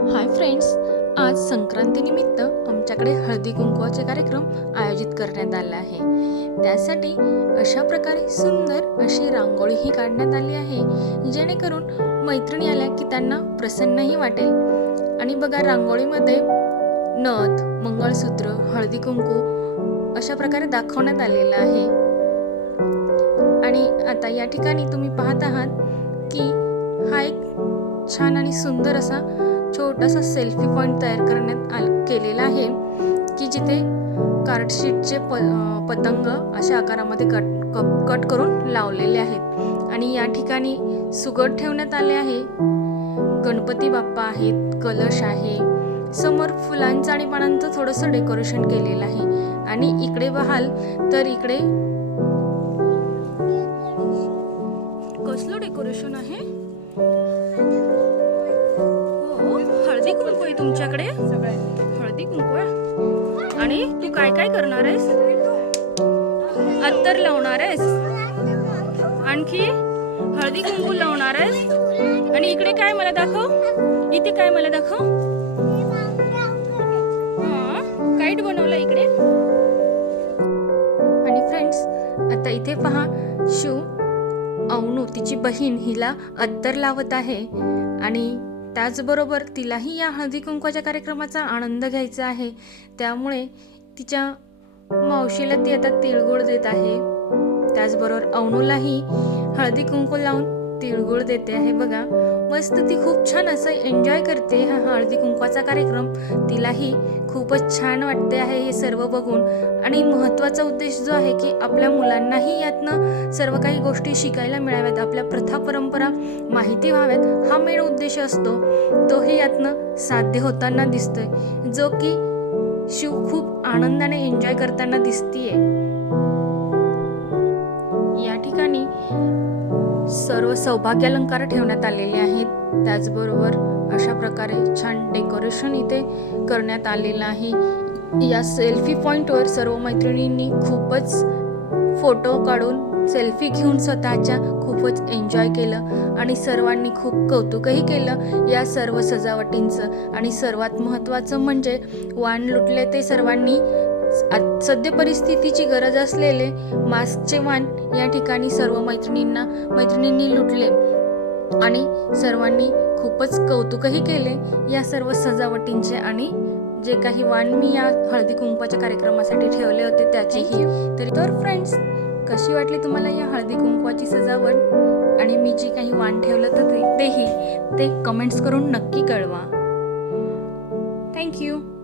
Hi friends आज संक्रांतीनिमित्त आमच्याकडे हळदी कुंकवाचे कार्यक्रम आयोजित करण्यात आला आहे. त्यासाठी अशा प्रकारे सुंदर अशी रांगोळीही काढण्यात आली आहे जेणेकरून मैत्रिणी आल्या की त्यांना प्रसन्नही वाटेल. आणि बघा रांगोळीमध्ये नथ मंगळसूत्र हळदी कुंकू अशा प्रकारे दाखवण्यात आलेलं आहे. आणि आता या ठिकाणी तुम्ही पाहत आहात की हा एक छान आणि सुंदर असा छोटासा सेल्फी पॉईंट तयार करण्यात आल केलेला आहे की जिथे कार्डशीटचे प पतंग अशा आकारामध्ये कट कप कट करून लावलेले आहेत. आणि या ठिकाणी सुगड ठेवण्यात आले आहे. गणपती बाप्पा आहेत कलश आहे. समोर फुलांचं आणि पानांचं थोडंसं डेकोरेशन केलेलं आहे. आणि इकडे बहाल तर इकडे कसलं डेकोरेशन आहे? हळदी कुंकू आहे तुमच्याकडे? हळदी कुंकू आहे. आणि तू काय काय करणार आहेस? अत्तर लावणार आहेस? आणखी हळदी कुंकू लावणार आहेस? आणि इकडे काय मला दाखव? इथे काय मला दाखव? हा काईट बनवलं इकडे. आणि फ्रेंड्स आता इथे पहा शिव अवनू तिची बहीण हिला अत्तर लावत आहे. आणि त्याचबरोबर तिलाही या हळदी कुंकवाच्या कार्यक्रमाचा आनंद घ्यायचा आहे. त्यामुळे तिच्या मावशीला ती आता तिळगुळ देत आहे. त्याचबरोबर अवनूलाही हळदी कुंकू लावून तिळगुळ देते आहे बघा. मस्त ती खूप छान असं एन्जॉय करते हा हळदी कुंकवाचा कार्यक्रम. तिलाही खूपच छान वाटते आहे हे सर्व बघून. आणि महत्त्वाचा उद्देश जो आहे की आपल्या मुलांनाही यातनं सर्व काही गोष्टी शिकायला मिळाव्यात. आपल्या प्रथा परंपरा माहिती व्हाव्यात. हा मेन उद्देश असतो. तोही यातनं साध्य होताना दिसतोय. जो की शिव खूप आनंदाने एन्जॉय करताना दिसतीये. सर्व सौभाग्य अलंकार ठेवण्यात आलेले आहेत. त्याचबरोबर अशा प्रकारे छान डेकोरेशन इथे करण्यात आलेलं आहे. या सेल्फी पॉईंटवर सर्व मैत्रिणींनी खूपच फोटो काढून सेल्फी घेऊन स्वतःच्या खूपच एन्जॉय केलं आणि सर्वांनी खूप कौतुकही केलं या सर्व सजावटींचं. आणि सर्वात महत्त्वाचं म्हणजे वाण लुटले ते सर्वांनी सद्य परिस्थितीची गरज असलेले मास्कचे वाण या ठिकाणी सर्व मैत्रिणींना मैत्रिणींनी लुटले. आणि सर्वांनी खूपच कौतुकही केले या सर्व सजावटींचे आणि जे काही वाण मी या हळदी कुंकवाच्या कार्यक्रमासाठी ठेवले होते त्याचीही. तरी तर फ्रेंड्स कशी वाटली तुम्हाला या हळदी कुंकवाची सजावट? आणि मी जी काही वाण ठेवलं तर तेही ते कमेंट्स करून नक्की कळवा. थँक्यू